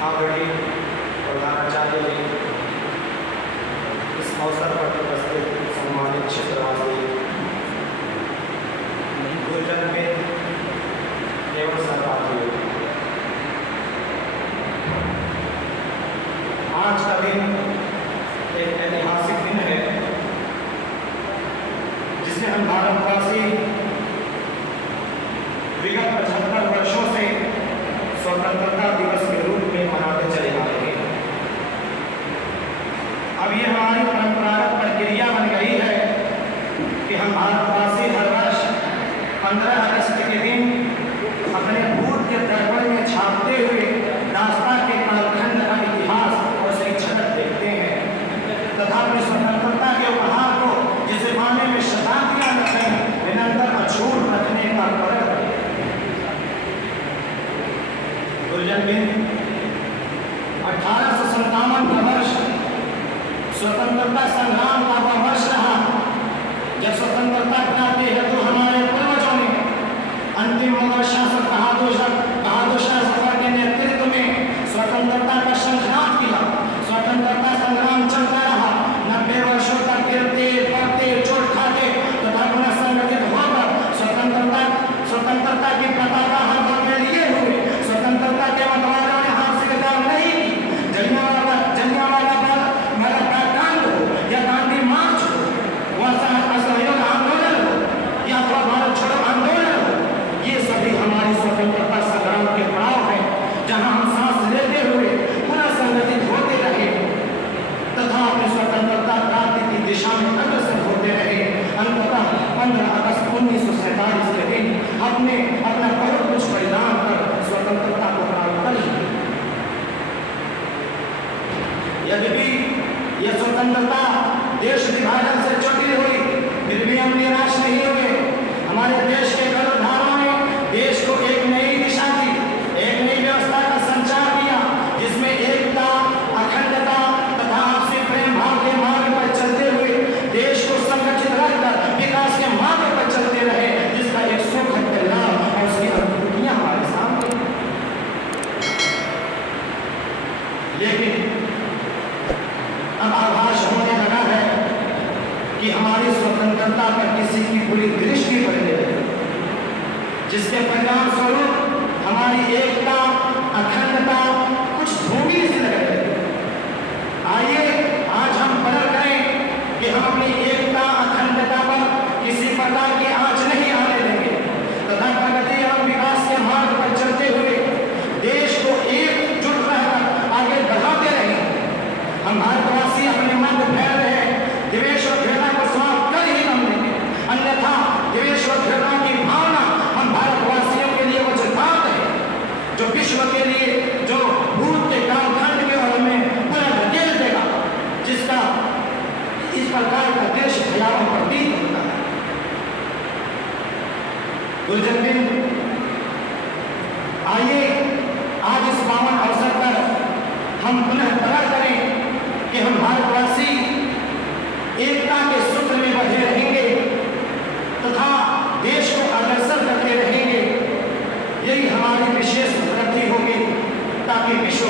आदरणीय प्रधानाचार्य जी, इस अवसर पर उपस्थित सम्मानित क्षेत्रवासी गुरुजन में एवं सहपाठियों, आज का दिन एक ऐतिहासिक दिन है जिसे हम भारतवासी विगत 75 वर्षों से स्वतंत्रता दिवस के रूप में मनाते चले आ रहे हैं। अब ये हमारी परंपरागत प्रक्रिया बन गई है कि हम भारतवासी हर वर्ष 15 अगस्त के दिन अपने भूत के दर्पण में छापते हुए दास्तां के कालखंड का इतिहास और उसकी झलक देखते हैं तथा अपनी स्वतंत्रता के उपहार को जिसे माने में शताब्दियां रखें निरंतर अछूत रखने का पर्व है। गुरुजनबिंद 1857 का वर्ष स्वतंत्रता संग्राम का वह वर्ष रहा जब स्वतंत्रता प्राप्ति हेतु हमारे पूर्वजों ने अंतिम मुगल शासक बहादुर शाह जफर के नेतृत्व में स्वतंत्रता का संग्राम किया। स्वतंत्रता संग्राम चलता रहा, 90 वर्षों तक गिरते पड़ते चोट खाते तथा पुनः संगठित होकर स्वतंत्रता की पताका हाथों में लिए हुए स्वतंत्रता के मतवालों ने हाथ से किताब नहीं की। जलियांवाला बाग कांड हो या गांधी मार्च हो, वह असहयोग आंदोलन हो या फिर भारत छोड़ो आंदोलन हो, ये सभी हमारी स्वतंत्रता संग्राम के पड़ाव है जहां हम सांस लेते हुए पुनः संगठित होते रहे तथा अपनी स्वतंत्रता प्राप्ति की दिशा में अग्रसर होते रहे। अंततः 15 अगस्त 1947 के दिन अपना बहुत कुछ बलिदान कर स्वतंत्रता को प्राप्त कर ली। यद्यपि यह स्वतंत्रता देश विभाजन से चोटी हुई, फिर भी हम निराश नहीं हुए। हमारे देश के कर्णधारों ने देश को एक नई दिशा दी, एक नई व्यवस्था का संचार किया जिसमें एकता, अखंडता तथा आपसी प्रेम भाव के मार्ग पर चलते हुए देश को संगठित रखकर विकास के मार्ग पर चलते रहे, जिसका एक सुखद परिणाम और उसकी अनुभूतियां हमारे सामने। लेकिन अब आभास होने लगा है कि हमारी स्वतंत्रता पर किसी की बुरी दृष्टि पड़ने लगी, जिसके परिणाम स्वरूप हमारी एकता, अखंडता कुछ धूमिल से लग रही। आइए आज हम पहल करें कि हम अपनी एकता, अखंडता पर किसी प्रकार की आंच नहीं आने देंगे तथा प्रगति एवं विकास के मार्ग पर चलते हुए देश को एकजुट रहकर आगे बढ़ाते रहें। हम भारतवासी अपने मन में फैल रहे द्वेष और घृणा को समाप्त कर ही हम देंगे, अन्यथा द्वेष और घृणा की भावना हम भारतवासियों के लिए वो सिद्धांत है जो विश्व के लिए जो भूत के कालखंड के और में पुनः धकेल देगा, जिसका इस प्रकार का देश भयावह प्रतीत होता है। गुरुजनबिंद, आइए आज इस पावन अवसर पर हम पुनः प्रकट करें कि हम भारतवासी एकता के सूत्र में बंधे रहेंगे तथा देश को अग्रसर करते रहेंगे। यही हमारी विशेष उपलब्धि होगी ताकि विश्व